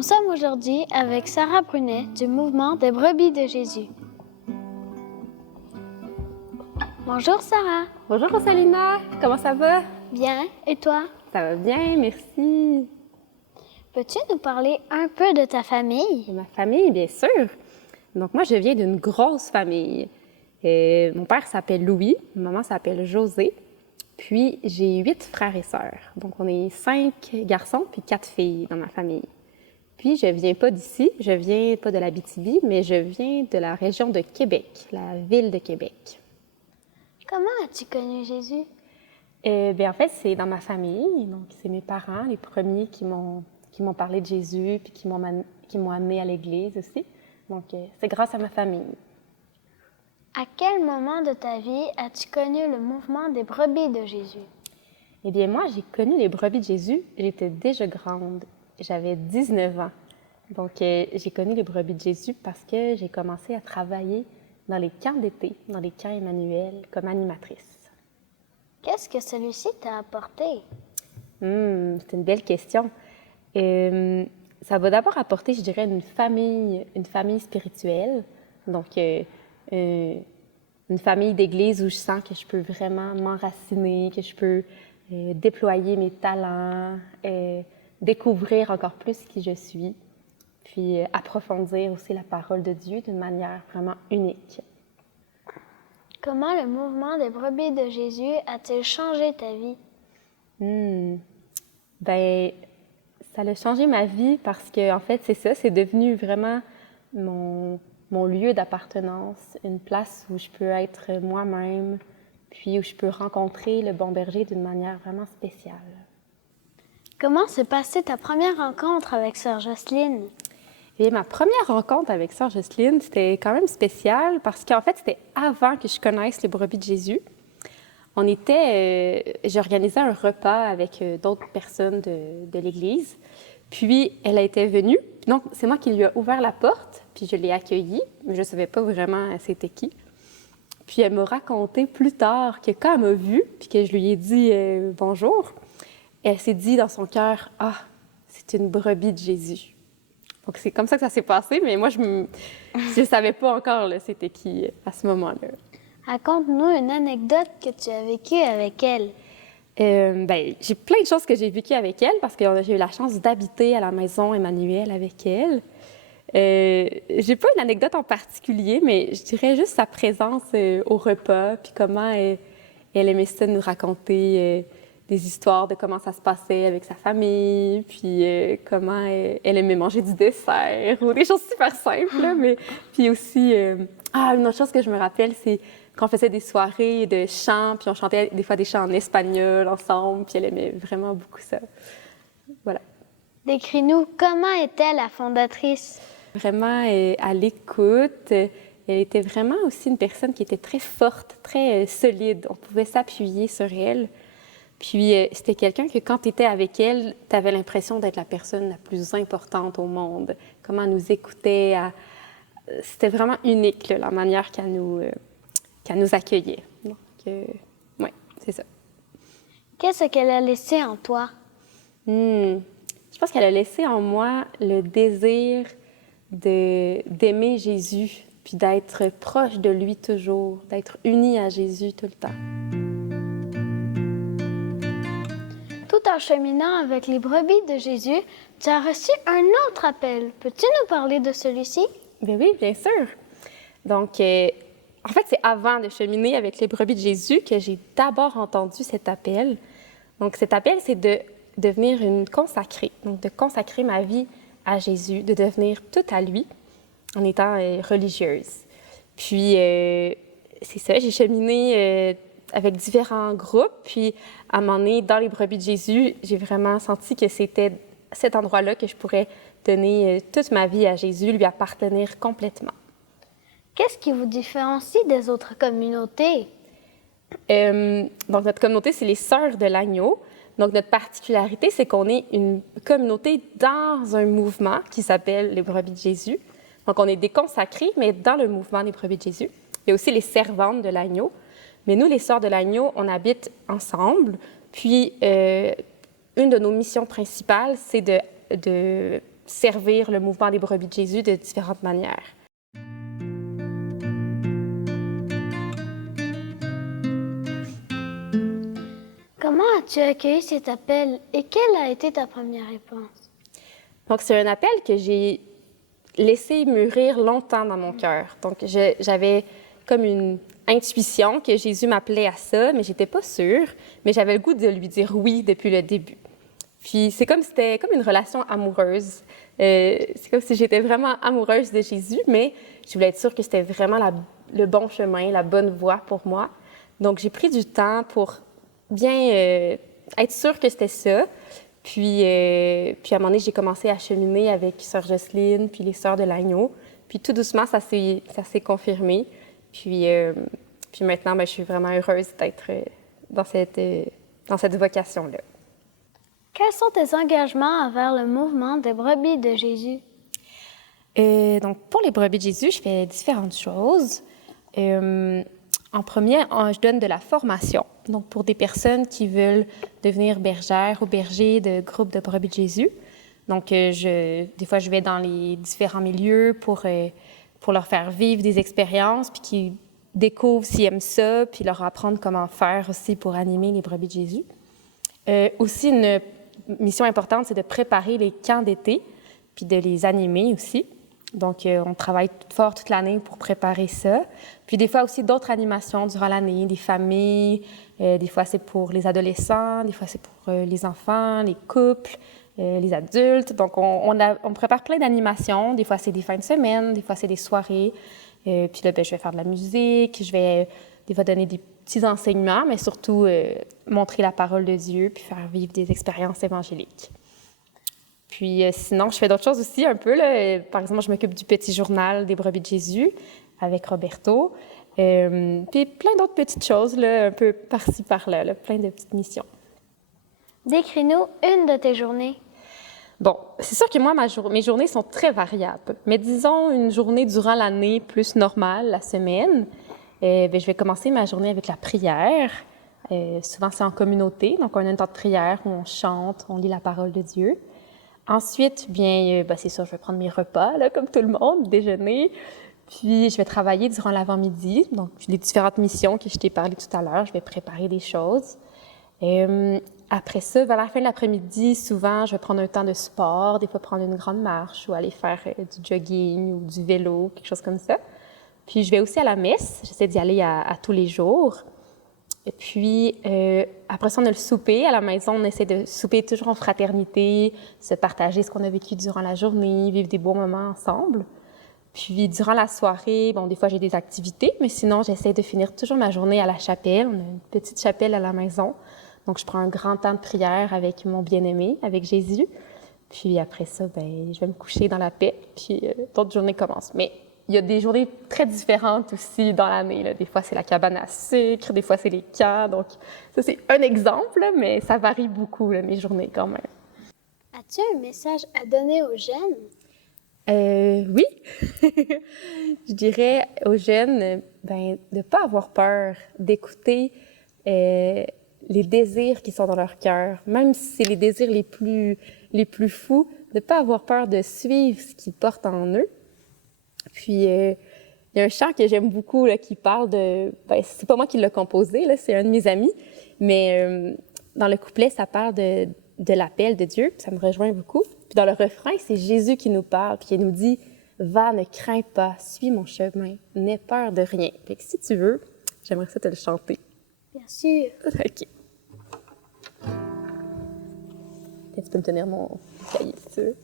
Nous sommes aujourd'hui avec Sarah Brunet du mouvement des brebis de Jésus. Bonjour Sarah. Bonjour Rosalina, comment ça va? Bien, et toi? Ça va bien, merci. Peux-tu nous parler un peu de ta famille? De ma famille, bien sûr. Donc moi, je viens d'une grosse famille. Mon père s'appelle Louis, ma maman s'appelle Josée. Puis j'ai 8 frères et sœurs. Donc on est 5 garçons puis 4 filles dans ma famille. Puis je viens pas d'ici, je viens pas de l'Abitibi, mais je viens de la région de Québec, la ville de Québec. Comment as-tu connu Jésus? En fait, c'est dans ma famille. Donc c'est mes parents, les premiers qui m'ont parlé de Jésus puis qui m'ont amené à l'église aussi. Donc c'est grâce à ma famille. À quel moment de ta vie as-tu connu le mouvement des brebis de Jésus? Eh bien, moi, j'ai connu les brebis de Jésus. J'étais déjà grande. J'avais 19 ans. Donc, j'ai connu les brebis de Jésus parce que j'ai commencé à travailler dans les camps d'été, dans les camps Emmanuel, comme animatrice. Qu'est-ce que celui-ci t'a apporté? C'est une belle question. Ça va d'abord apporter, je dirais, une famille spirituelle. Donc, une famille d'église où je sens que je peux vraiment m'enraciner, que je peux déployer mes talents, découvrir encore plus qui je suis, puis approfondir aussi la parole de Dieu d'une manière vraiment unique. Comment le mouvement des brebis de Jésus a-t-il changé ta vie? Ça a changé ma vie parce que, en fait, c'est ça, c'est devenu vraiment mon lieu d'appartenance, une place où je peux être moi-même, puis où je peux rencontrer le bon berger d'une manière vraiment spéciale. Comment s'est passée ta première rencontre avec sœur Jocelyne? Et ma première rencontre avec sœur Jocelyne, c'était quand même spécial parce qu'en fait, c'était avant que je connaisse les brebis de Jésus. J'organisais un repas avec d'autres personnes de l'Église. Puis, elle était venue. Donc, c'est moi qui lui ai ouvert la porte, puis je l'ai accueillie. Mais je ne savais pas vraiment c'était qui. Puis, elle m'a raconté plus tard que quand elle m'a vue, puis que je lui ai dit bonjour, elle s'est dit dans son cœur, « Ah, c'est une brebis de Jésus. » Donc, c'est comme ça que ça s'est passé, mais moi, je ne savais pas encore c'était qui à ce moment-là. Raconte-nous une anecdote que tu as vécue avec elle. J'ai plein de choses que j'ai vécues avec elle parce que j'ai eu la chance d'habiter à la maison Emmanuel avec elle. J'ai pas une anecdote en particulier, mais je dirais juste sa présence au repas, puis comment elle aimait ça nous raconter des histoires de comment ça se passait avec sa famille, puis comment elle aimait manger du dessert, ou des choses super simples, là, mais puis aussi... une autre chose que je me rappelle, c'est qu'on faisait des soirées de chants, puis on chantait des fois des chants en espagnol ensemble, puis elle aimait vraiment beaucoup ça. Voilà. Décris-nous, comment était la fondatrice? Vraiment à l'écoute. Elle était vraiment aussi une personne qui était très forte, très solide. On pouvait s'appuyer sur elle. Puis c'était quelqu'un que quand tu étais avec elle, tu avais l'impression d'être la personne la plus importante au monde. Comment elle nous écoutait. C'était vraiment unique, là, la manière qu'elle nous accueillait. Donc, oui, c'est ça. Qu'est-ce qu'elle a laissé en toi? Je pense qu'elle a laissé en moi le désir d'aimer Jésus, puis d'être proche de lui toujours, d'être unie à Jésus tout le temps. Tout en cheminant avec les brebis de Jésus, tu as reçu un autre appel. Peux-tu nous parler de celui-ci? Bien oui, bien sûr. Donc, en fait, c'est avant de cheminer avec les brebis de Jésus que j'ai d'abord entendu cet appel. Donc, cet appel, c'est de devenir une consacrée, donc de consacrer ma vie à Jésus, de devenir toute à lui en étant religieuse. Puis, c'est ça, j'ai cheminé avec différents groupes, puis à un moment donné, dans les brebis de Jésus, j'ai vraiment senti que c'était cet endroit-là que je pourrais donner toute ma vie à Jésus, lui appartenir complètement. Qu'est-ce qui vous différencie des autres communautés? Donc, notre communauté, c'est les Sœurs de l'Agneau. Donc, notre particularité, c'est qu'on est une communauté dans un mouvement qui s'appelle les Brebis de Jésus. Donc, on est des consacrés, mais dans le mouvement des Brebis de Jésus. Il y a aussi les Servantes de l'Agneau. Mais nous, les Sœurs de l'Agneau, on habite ensemble. Puis, une de nos missions principales, c'est servir le mouvement des brebis de Jésus de différentes manières. Comment as-tu accueilli cet appel et quelle a été ta première réponse? Donc, c'est un appel que j'ai laissé mûrir longtemps dans mon cœur. Donc, j'avais comme une intuition que Jésus m'appelait à ça, mais j'étais pas sûre. Mais j'avais le goût de lui dire oui depuis le début. Puis, c'était comme une relation amoureuse. C'est comme si j'étais vraiment amoureuse de Jésus, mais je voulais être sûre que c'était vraiment le bon chemin, la bonne voie pour moi. Donc, j'ai pris du temps pour bien être sûre que c'était ça. Puis à un moment donné, j'ai commencé à cheminer avec Sœur Jocelyne, puis les Sœurs de l'Agneau. Puis tout doucement, ça s'est confirmé. Puis maintenant, je suis vraiment heureuse d'être dans cette vocation-là. Quels sont tes engagements envers le mouvement des brebis de Jésus? Donc, pour les brebis de Jésus, je fais différentes choses. En premier, je donne de la formation. Donc, pour des personnes qui veulent devenir bergères ou bergers de groupes de brebis de Jésus. Donc, des fois, je vais dans les différents milieux pour leur faire vivre des expériences, puis qu'ils découvrent s'ils aiment ça, puis leur apprendre comment faire aussi pour animer les brebis de Jésus. Aussi, une mission importante, c'est de préparer les camps d'été, puis de les animer aussi. Donc, on travaille fort toute l'année pour préparer ça. Puis des fois aussi d'autres animations durant l'année, des familles, des fois c'est pour les adolescents, des fois c'est pour les enfants, les couples, les adultes. Donc, on prépare plein d'animations. Des fois, c'est des fins de semaine, des fois, c'est des soirées. Puis là, je vais faire de la musique, je vais des fois donner des petits enseignements, mais surtout montrer la parole de Dieu puis faire vivre des expériences évangéliques. Puis sinon, je fais d'autres choses aussi un peu. Là. Par exemple, je m'occupe du petit journal des brebis de Jésus avec Roberto. Puis plein d'autres petites choses, là, un peu par-ci, par-là, là, plein de petites missions. Décris-nous une de tes journées. Bon, c'est sûr que moi, mes journées sont très variables. Mais disons une journée durant l'année plus normale, la semaine, je vais commencer ma journée avec la prière. Souvent, c'est en communauté. Donc, on a un temps de prière où on chante, on lit la parole de Dieu. Ensuite, c'est sûr, je vais prendre mes repas, là, comme tout le monde, déjeuner. Puis, je vais travailler durant l'avant-midi. Donc, les différentes missions que je t'ai parlé tout à l'heure, je vais préparer des choses. Après ça, vers la fin de l'après-midi, souvent, je vais prendre un temps de sport, des fois prendre une grande marche ou aller faire du jogging ou du vélo, quelque chose comme ça. Puis, je vais aussi à la messe. J'essaie d'y aller à tous les jours. Et puis, après ça, on a le souper. À la maison, on essaie de souper toujours en fraternité, se partager ce qu'on a vécu durant la journée, vivre des beaux moments ensemble. Puis, durant la soirée, des fois, j'ai des activités, mais sinon, j'essaie de finir toujours ma journée à la chapelle. On a une petite chapelle à la maison. Donc, je prends un grand temps de prière avec mon bien-aimé, avec Jésus. Puis après ça, je vais me coucher dans la paix, puis d'autres journées commencent. Mais il y a des journées très différentes aussi dans l'année. Là. Des fois, c'est la cabane à sucre, des fois, c'est les camps. Donc, ça, c'est un exemple, mais ça varie beaucoup, là, mes journées, quand même. As-tu un message à donner aux jeunes? Oui. Je dirais aux jeunes, de ne pas avoir peur, d'écouter les désirs qui sont dans leur cœur, même si c'est les désirs les plus fous, de ne pas avoir peur de suivre ce qu'ils portent en eux. Puis, il y a un chant que j'aime beaucoup là, qui parle de... c'est pas moi qui l'ai composé, là, c'est un de mes amis, mais dans le couplet, ça parle de l'appel de Dieu, puis ça me rejoint beaucoup. Puis dans le refrain, c'est Jésus qui nous parle, puis il nous dit « Va, ne crains pas, suis mon chemin, n'aie peur de rien. » Fait que si tu veux, j'aimerais ça te le chanter. Bien sûr. OK. Tu peux me tenir mon cahier, si tu veux.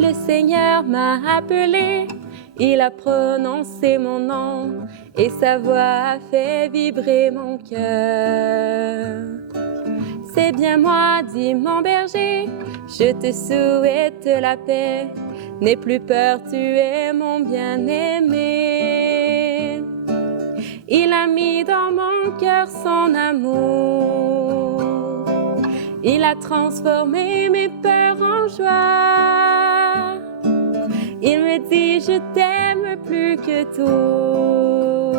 Le Seigneur m'a appelé, il a prononcé mon nom, et sa voix a fait vibrer mon cœur. C'est bien moi, dit mon berger, je te souhaite la paix, n'aie plus peur, tu es mon bien-aimé. Il a mis dans mon cœur son amour, il a transformé mes peurs en joie. Il me dit, je t'aime plus que tout.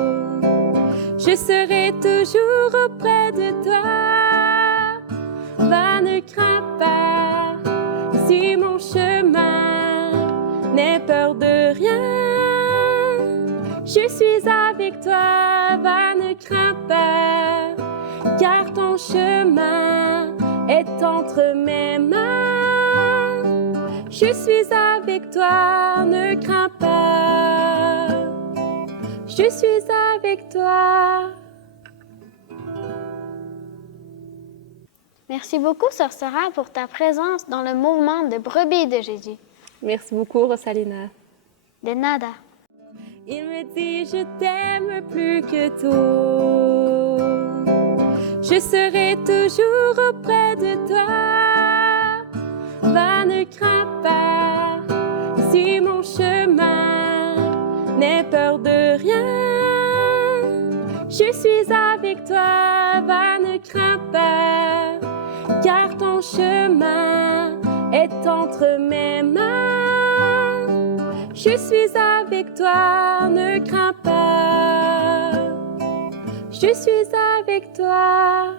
Je serai toujours auprès de toi. va, ne crains pas. Suis mon chemin, n'aie peur de rien. Je suis avec toi, va, ne crains pas, car ton chemin est entre mes mains. Je suis avec toi, ne crains pas. Je suis avec toi. Merci beaucoup, Sœur Sarah, pour ta présence dans le mouvement de brebis de Jésus. Merci beaucoup, Rosalina. De nada. Il me dit, je t'aime plus que tout. Je serai toujours auprès de toi. Va, ne crains pas, suis mon chemin, n'aie peur de rien. Je suis avec toi, va, ne crains pas, car ton chemin est entre mes mains. Je suis avec toi, ne crains pas. Je suis avec toi.